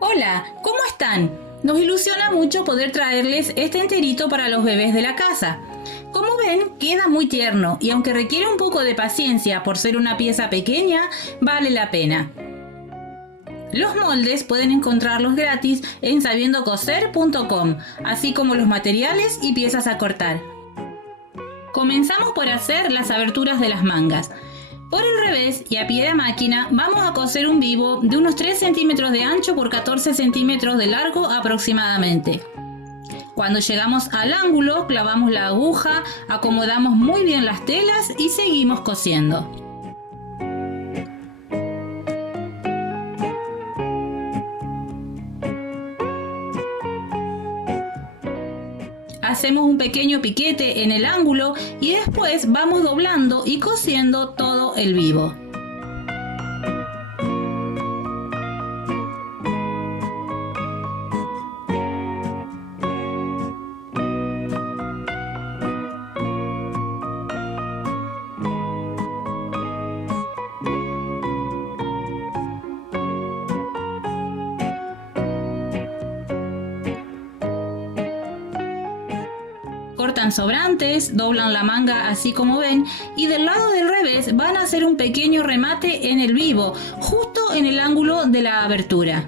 Hola, ¿cómo están? Nos ilusiona mucho poder traerles este enterito para los bebés de la casa. Como ven, queda muy tierno y aunque requiere un poco de paciencia por ser una pieza pequeña, vale la pena. Los moldes pueden encontrarlos gratis en sabiendocoser.com, así como los materiales y piezas a cortar. Comenzamos por hacer las aberturas de las mangas. Por el revés y a pie de máquina vamos a coser un vivo de unos 3 centímetros de ancho por 14 centímetros de largo aproximadamente. Cuando llegamos al ángulo, clavamos la aguja, acomodamos muy bien las telas y seguimos cosiendo. Hacemos un pequeño piquete en el ángulo y después vamos doblando y cosiendo todo el vivo. Cortan sobrantes, doblan la manga así como ven y del lado del revés van a hacer un pequeño remate en el vivo, justo en el ángulo de la abertura.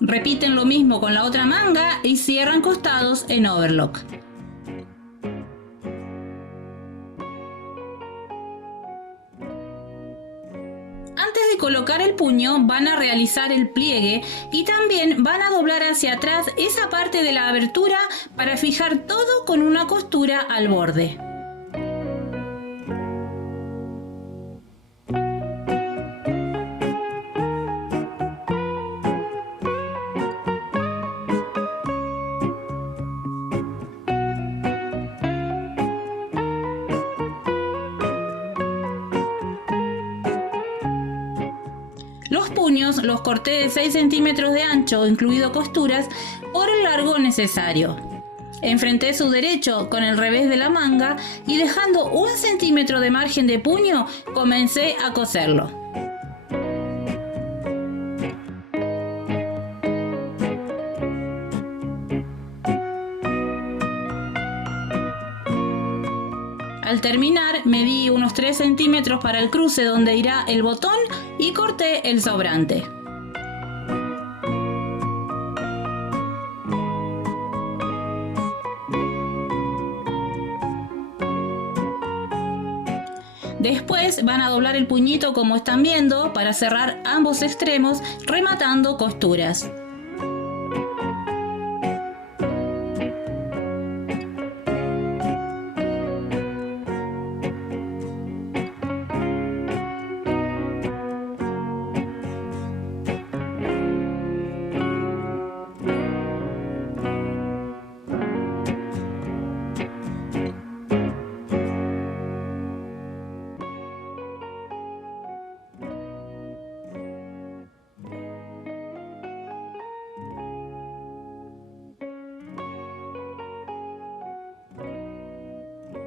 Repiten lo mismo con la otra manga y cierran costados en overlock. Antes de colocar el puño van a realizar el pliegue y también van a doblar hacia atrás esa parte de la abertura para fijar todo con una costura al borde. Los puños los corté de 6 centímetros de ancho, incluido costuras, por el largo necesario. Enfrenté su derecho con el revés de la manga y dejando 1 centímetro de margen de puño, comencé a coserlo. Al terminar, medí unos 3 centímetros para el cruce donde irá el botón y corté el sobrante. Después van a doblar el puñito como están viendo para cerrar ambos extremos rematando costuras.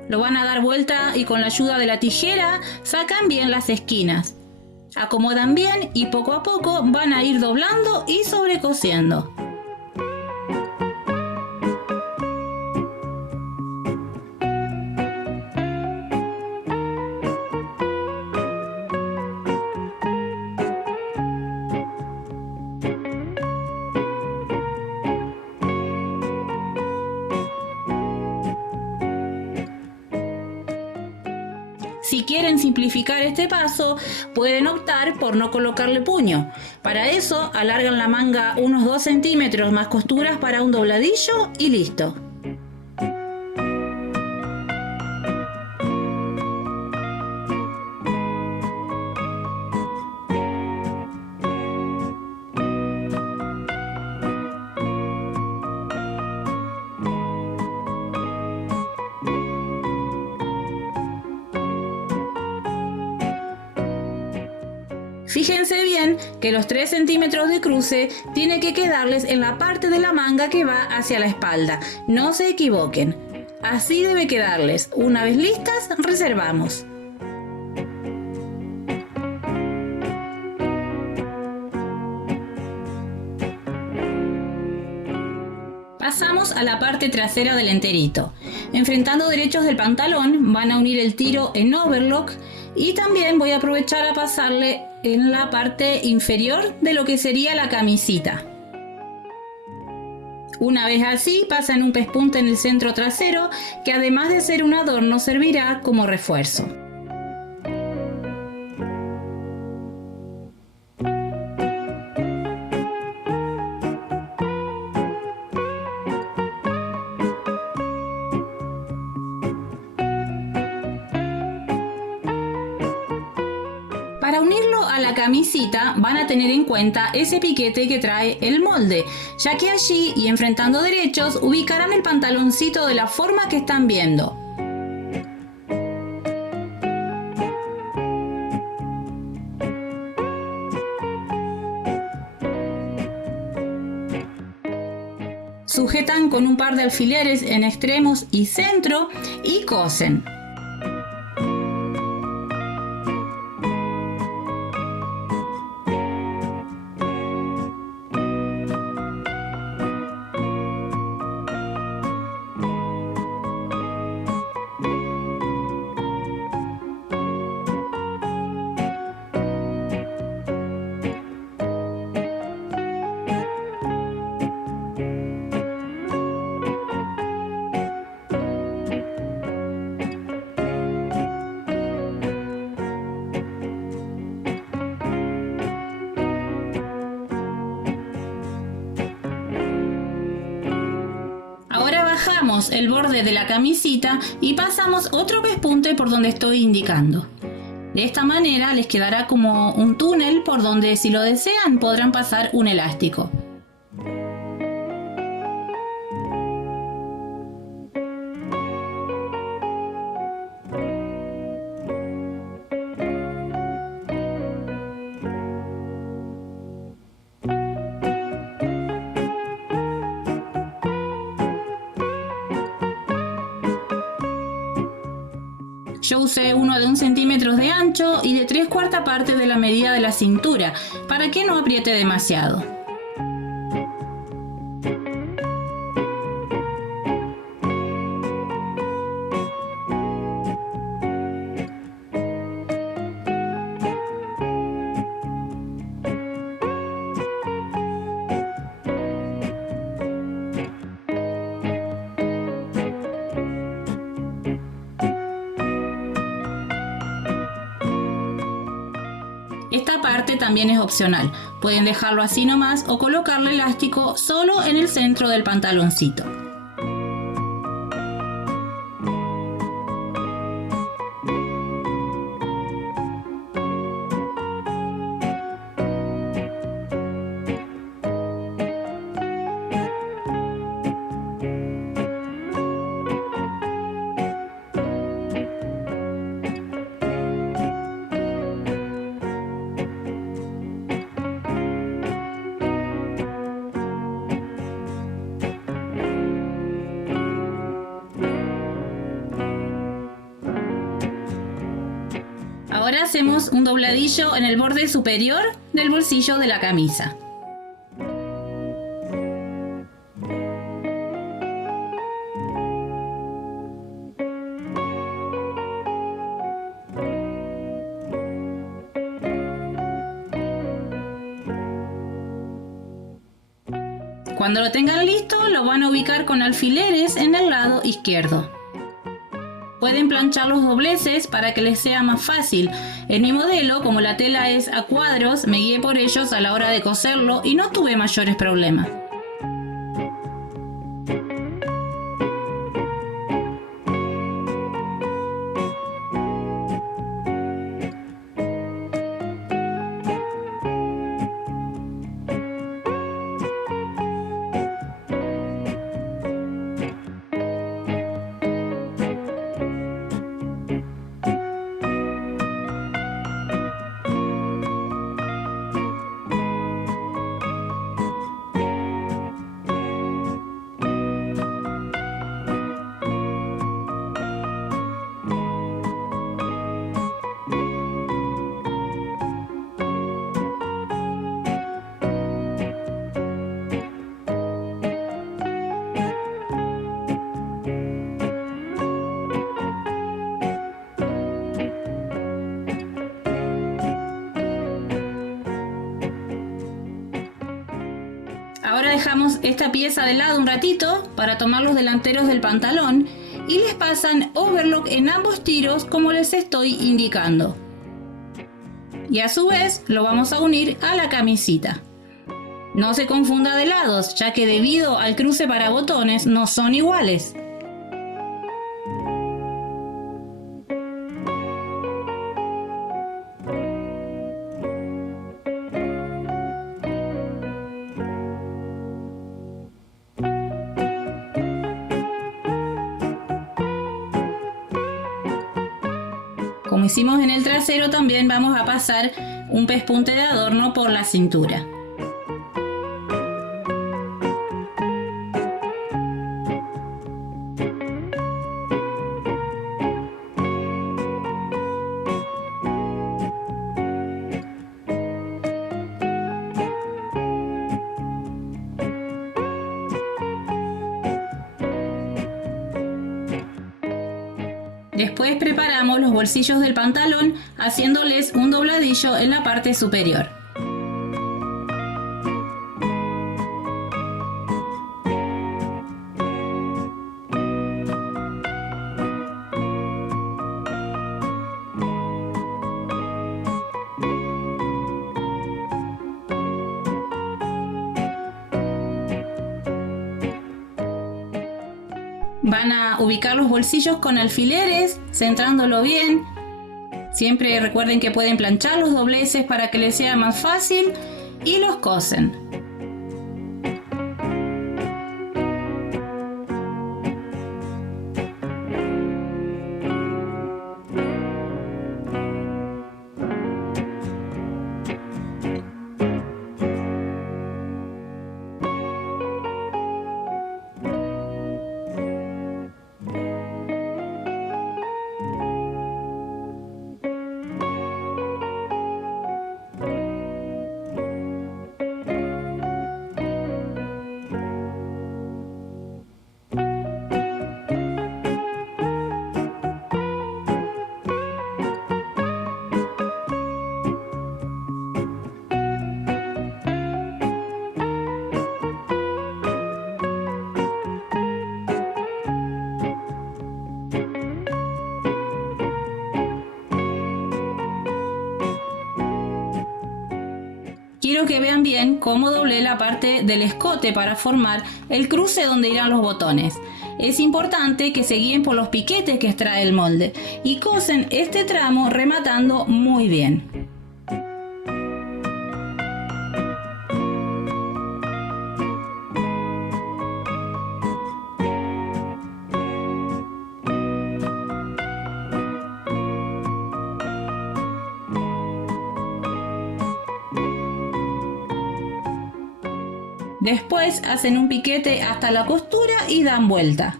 Lo van a dar vuelta y con la ayuda de la tijera sacan bien las esquinas. Acomodan bien y poco a poco van a ir doblando y sobrecosiendo. Si quieren simplificar este paso, pueden optar por no colocarle puño. Para eso, alargan la manga unos 2 centímetros más costuras para un dobladillo y listo. Fíjense bien que los 3 centímetros de cruce tiene que quedarles en la parte de la manga que va hacia la espalda. No se equivoquen. Así debe quedarles. Una vez listas, reservamos. Pasamos a la parte trasera del enterito. Enfrentando derechos del pantalón, van a unir el tiro en overlock y también voy a aprovechar a pasarle en la parte inferior de lo que sería la camisita. Una vez así, pasan un pespunte en el centro trasero que además de ser un adorno servirá como refuerzo. Para unirlo a la camisita van a tener en cuenta ese piquete que trae el molde, ya que allí y enfrentando derechos ubicarán el pantaloncito de la forma que están viendo. Sujetan con un par de alfileres en extremos y centro y cosen. Ahora bajamos el borde de la camisita y pasamos otro pespunte por donde estoy indicando. De esta manera les quedará como un túnel por donde, si lo desean, podrán pasar un elástico. Yo usé uno de 1 centímetro de ancho y de 3/4 parte de la medida de la cintura, para que no apriete demasiado. Esta parte también es opcional, pueden dejarlo así nomás o colocarle elástico solo en el centro del pantaloncito. Ahora hacemos un dobladillo en el borde superior del bolsillo de la camisa. Cuando lo tengan listo, lo van a ubicar con alfileres en el lado izquierdo. Pueden planchar los dobleces para que les sea más fácil. En mi modelo, como la tela es a cuadros, me guié por ellos a la hora de coserlo y no tuve mayores problemas. dejamos esta pieza de lado un ratito para tomar los delanteros del pantalón y les pasan overlock en ambos tiros como les estoy indicando. Y a su vez lo vamos a unir a la camisita. No se confunda de lados, ya que debido al cruce para botones no son iguales. Como hicimos en el trasero, también vamos a pasar un pespunte de adorno por la cintura. Después preparamos los bolsillos del pantalón haciéndoles un dobladillo en la parte superior. Van a ubicar los bolsillos con alfileres, centrándolo bien. Siempre recuerden que pueden planchar los dobleces para que les sea más fácil y los cosen. Quiero que vean bien cómo doblé la parte del escote para formar el cruce donde irán los botones. Es importante que se guíen por los piquetes que extrae el molde y cosen este tramo rematando muy bien. Después hacen un piquete hasta la costura y dan vuelta.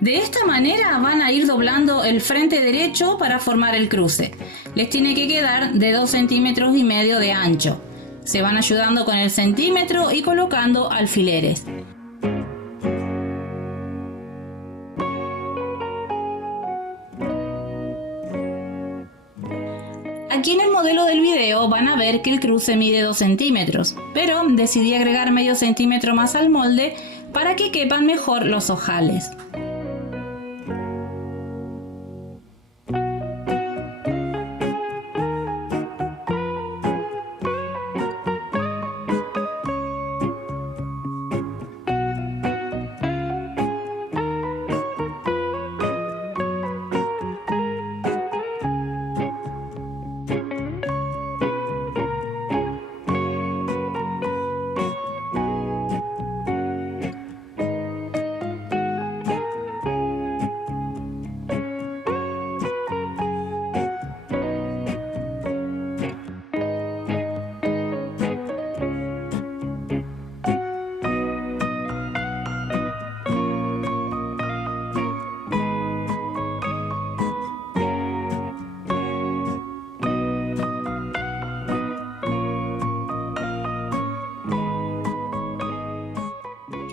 De esta manera van a ir doblando el frente derecho para formar el cruce. Les tiene que quedar de 2,5 centímetros de ancho. Se van ayudando con el centímetro y colocando alfileres. Aquí en el modelo del video van a ver que el cruce mide 2 centímetros, pero decidí agregar medio centímetro más al molde para que quepan mejor los ojales.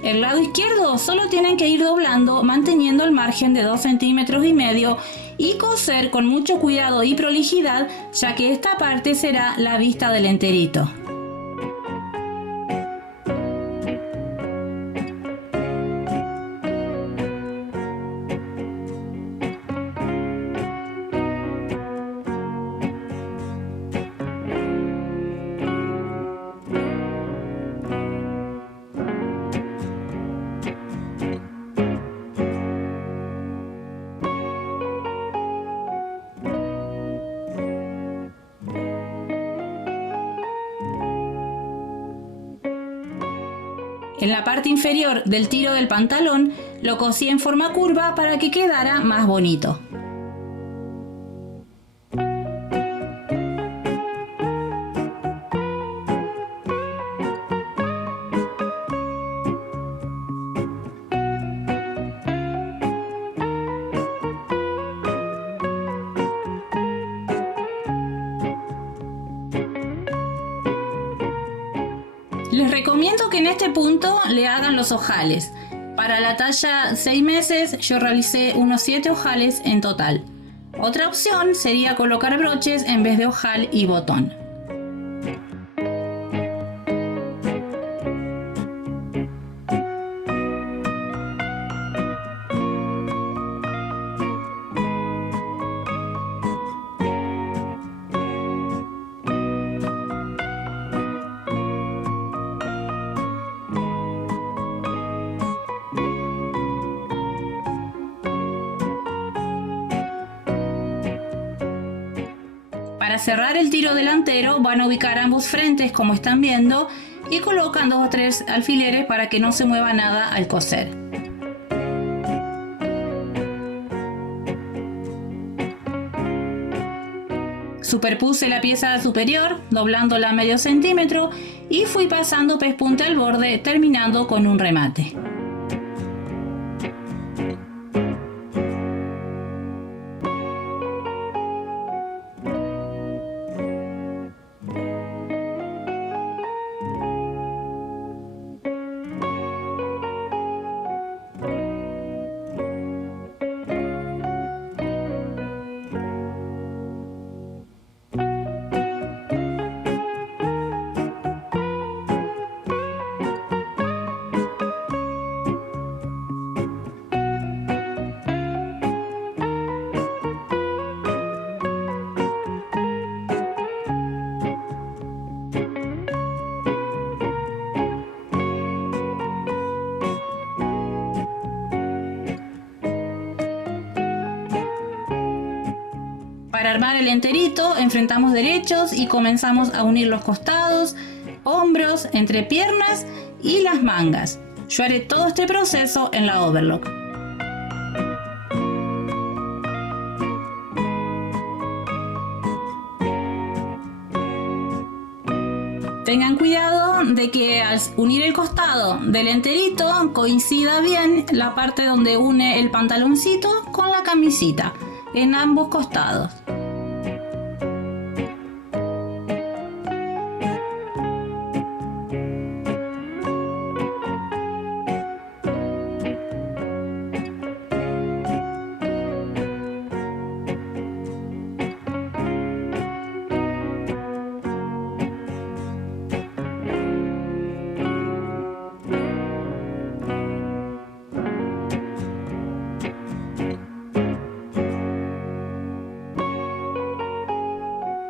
El lado izquierdo solo tienen que ir doblando manteniendo el margen de 2,5 centímetros y coser con mucho cuidado y prolijidad, ya que esta parte será la vista del enterito. En la parte inferior del tiro del pantalón lo cosí en forma curva para que quedara más bonito. Les recomiendo que en este punto le hagan los ojales. Para la talla 6 meses yo realicé unos 7 ojales en total. Otra opción sería colocar broches en vez de ojal y botón. Para cerrar el tiro delantero van a ubicar ambos frentes como están viendo y colocan 2 o 3 alfileres para que no se mueva nada al coser. Superpuse la pieza superior doblándola medio centímetro y fui pasando pespunte al borde terminando con un remate. Para armar el enterito enfrentamos derechos y comenzamos a unir los costados, hombros, entrepiernas y las mangas. Yo haré todo este proceso en la overlock. Tengan cuidado de que al unir el costado del enterito coincida bien la parte donde une el pantaloncito con la camisita en ambos costados.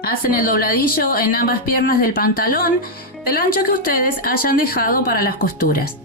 Hacen el dobladillo en ambas piernas del pantalón del ancho que ustedes hayan dejado para las costuras.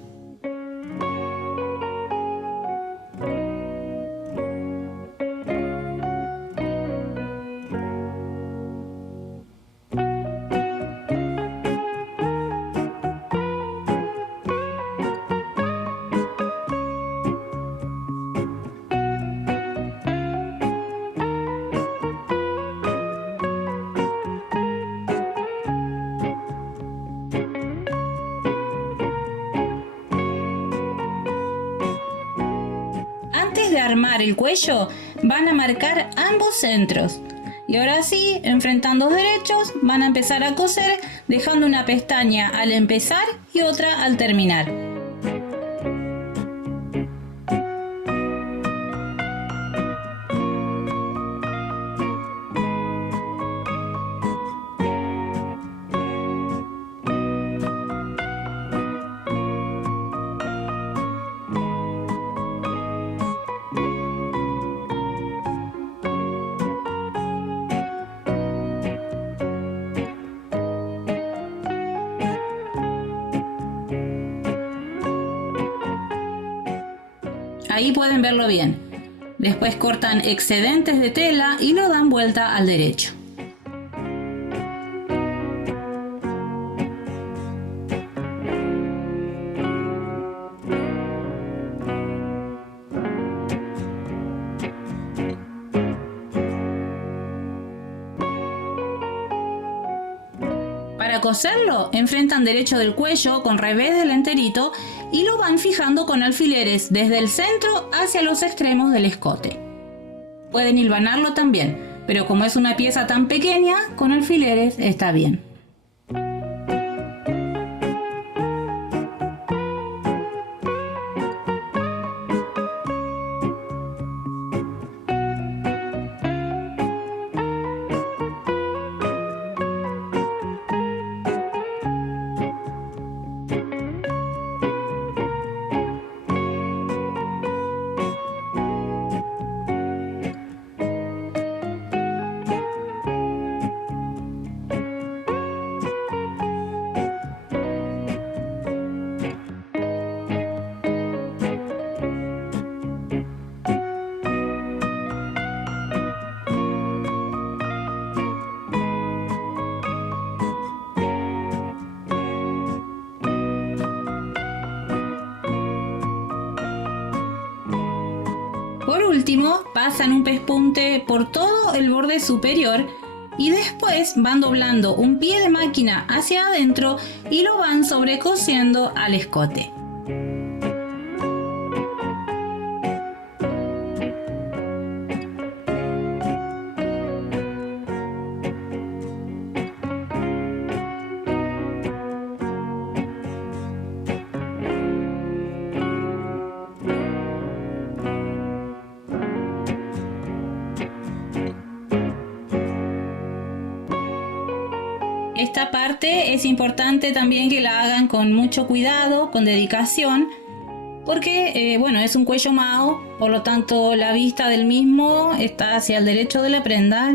De armar el cuello van a marcar ambos centros y ahora sí, enfrentando derechos, van a empezar a coser dejando una pestaña al empezar y otra al terminar. ahí pueden verlo bien. Después cortan excedentes de tela y lo dan vuelta al derecho. Para coserlo, enfrentan derecho del cuello con revés del enterito y lo van fijando con alfileres desde el centro hacia los extremos del escote. Pueden hilvanarlo también, pero como es una pieza tan pequeña, con alfileres está bien. Por último, pasan un pespunte por todo el borde superior y después van doblando un pie de máquina hacia adentro y lo van sobrecosiendo al escote. Esta parte es importante también que la hagan con mucho cuidado, con dedicación, porque bueno, es un cuello mao, por lo tanto la vista del mismo está hacia el derecho de la prenda.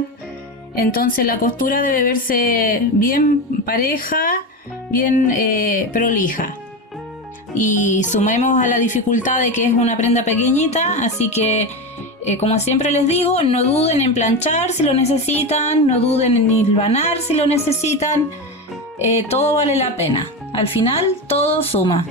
Entonces la costura debe verse bien pareja, bien prolija. Y sumemos a la dificultad de que es una prenda pequeñita, así que como siempre les digo, no duden en planchar si lo necesitan, no duden en hilvanar si lo necesitan, todo vale la pena, al final todo suma.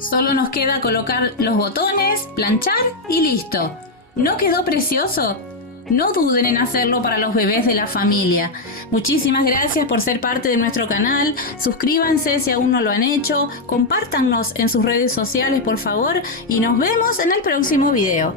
Solo nos queda colocar los botones, planchar y listo. ¿No quedó precioso? No duden en hacerlo para los bebés de la familia. Muchísimas gracias por ser parte de nuestro canal. Suscríbanse si aún no lo han hecho. Compártanos en sus redes sociales, por favor. Y nos vemos en el próximo video.